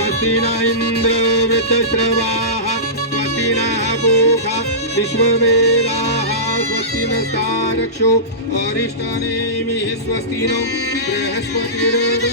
स्वस्ति न इन्द्रो वृद्धश्रवाः स्वस्ति नः पूषा विश्ववेदाः स्वस्ति नस्तारक्षो अरिष्टनेमिः स्वस्ति नो बृहस्पतिर्दधातु